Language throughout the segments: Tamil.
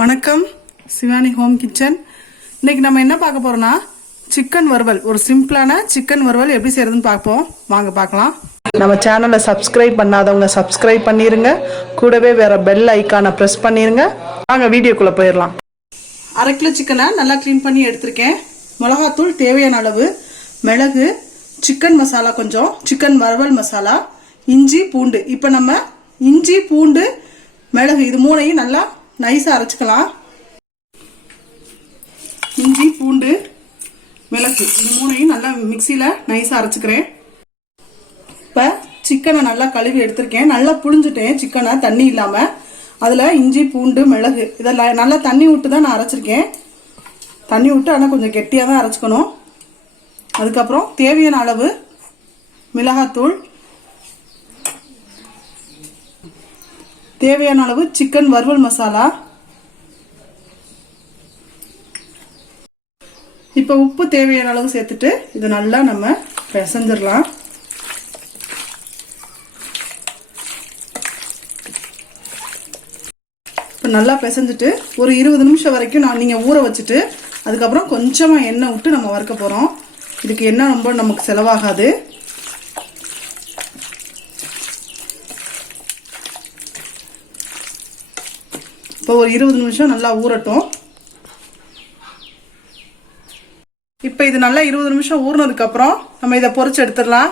வணக்கம் சிவானி ஹோம் கிச்சன். இன்னைக்கு நம்ம என்ன பார்க்க போறோம்னா சிக்கன் வறுவல். ஒரு சிம்பிளான சிக்கன் வறுவல் எப்படி செய்யறதுன்னு பார்ப்போம். வாங்க பார்க்கலாம். நம்ம சேனலை சப்ஸ்கிரைப் பண்ணாதவங்க சப்ஸ்கிரைப் பண்ணிருங்க. கூடவே வேற பெல் ஐக்கானை பிரஸ் பண்ணிருங்க. வாங்க வீடியோக்குள்ள போயிடலாம். 1/2 கிலோ சிக்கனை நல்லா க்ளீன் பண்ணி எடுத்திருக்கேன். மிளகாத்தூள் தேவையான அளவு, மிளகு, சிக்கன் மசாலா கொஞ்சம், சிக்கன் வறுவல் மசாலா, இஞ்சி பூண்டு. இப்போ நம்ம இஞ்சி பூண்டு மிளகு இது மூணையும் நல்லா நைஸாக அரைச்சிக்கலாம். இஞ்சி பூண்டு மிளகு இது மூணையும் நல்லா மிக்சியில் நைஸாக அரைச்சிக்கிறேன். இப்போ சிக்கனை நல்லா கழுவி எடுத்திருக்கேன். நல்லா புழிஞ்சுட்டேன் சிக்கனை தண்ணி இல்லாமல். அதில் இஞ்சி பூண்டு மிளகு இதெல்லாம் நல்லா தண்ணி விட்டு தான் நான் அரைச்சிருக்கேன். தண்ணி விட்டு ஆனால் கொஞ்சம் கெட்டியாக தான் அரைச்சிக்கணும். அதுக்கப்புறம் தேவையான அளவு மிளகாத்தூள், தேவையான அளவு சிக்கன் வறுவல் மசாலா, இப்போ உப்பு தேவையான அளவு சேர்த்துட்டு இது நல்லா நம்ம பிசைஞ்சிடலாம். இப்போ நல்லா பிசைஞ்சிட்டு ஒரு 20 நிமிஷம் வரைக்கும் நீங்கள் ஊற வச்சுட்டு அதுக்கப்புறம் கொஞ்சமாக எண்ணெய் விட்டு நம்ம வறுக்க போகிறோம். இதுக்கு எண்ணெய் ரொம்ப நமக்கு செலவாகாது. இப்போ ஒரு 20 நிமிஷம் நல்லா ஊறட்டும். இப்போ இது நல்லா 20 நிமிஷம் ஊறினதுக்கு அப்புறம் நம்ம இதை பொரிச்சு எடுத்துடலாம்.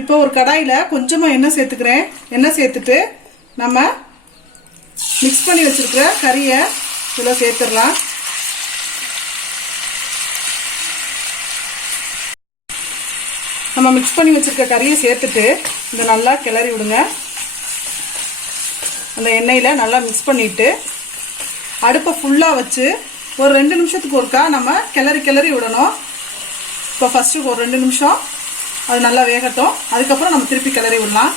இப்போ ஒரு கடாயில் கொஞ்சமாக எண்ணெய் சேர்த்துக்கிறேன். எண்ணெய் சேர்த்துட்டு நம்ம மிக்ஸ் பண்ணி வச்சிருக்கிற கறியை இதில் சேர்த்துடலாம். நம்ம மிக்ஸ் பண்ணி வச்சிருக்க கறியை சேர்த்துட்டு இதை நல்லா கிளறி விடுங்க. அந்த எண்ணெயில் நல்லா மிக்ஸ் பண்ணிவிட்டு அடுப்பை ஃபுல்லாக வச்சு ஒரு 2 நிமிஷத்துக்கு ஒருக்கா நம்ம கிளறி விடணும். இப்போ ஃபஸ்ட்டு ஒரு 2 நிமிஷம் அது நல்லா வேகட்டும். அதுக்கப்புறம் நம்ம திருப்பி கிளறி விடலாம்.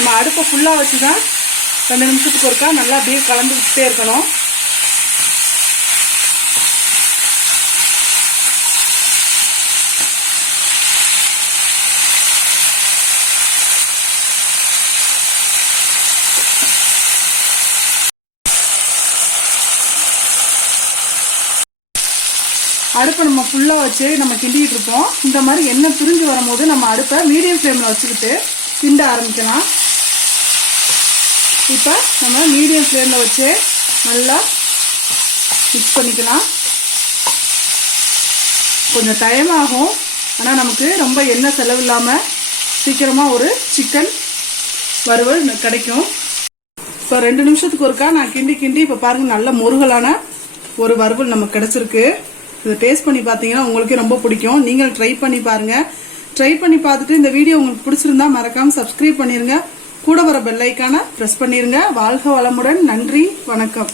நம்ம அடுப்பை ஃபுல்லாக வச்சு தான் 2 நிமிஷத்துக்கு ஒருக்கா நல்லா அப்படியே கலந்து விட்டுட்டே இருக்கணும். அடுப்பை நம்ம ஃபுல்லாக வச்சு நம்ம கிண்டிகிட்டு இருப்போம். இந்த மாதிரி எண்ணெய் பிரிஞ்சு வரும்போது நம்ம அடுப்பை மீடியம் ஃப்ளேமில் வச்சுக்கிட்டு கிண்ட ஆரம்பிக்கலாம். இப்போ நம்ம மீடியம் ஃப்ளேமில் வச்சு நல்லா மிக்ஸ் பண்ணிக்கலாம். கொஞ்சம் டைம் ஆகும், ஆனால் நமக்கு ரொம்ப எண்ணெய் செலவு இல்லாமல் சீக்கிரமாக ஒரு சிக்கன் வறுவல் கிடைக்கும். இப்போ 2 நிமிஷத்துக்கு ஒருக்கா நான் கிண்டி இப்போ பாருங்கள் நல்ல முருகலான ஒரு வறுவல் நமக்கு கிடச்சிருக்கு. இதை டேஸ்ட் பண்ணி பார்த்தீங்கன்னா உங்களுக்கே ரொம்ப பிடிக்கும். நீங்கள் ட்ரை பண்ணி பாருங்கள். ட்ரை பண்ணி பார்த்துட்டு இந்த வீடியோ உங்களுக்கு பிடிச்சிருந்தா மறக்காமல் சப்ஸ்கிரைப் பண்ணிடுங்க. கூட வர பெல் ஐக்கானை ப்ரெஸ் பண்ணிடுங்க. வாழ்க வளமுடன். நன்றி, வணக்கம்.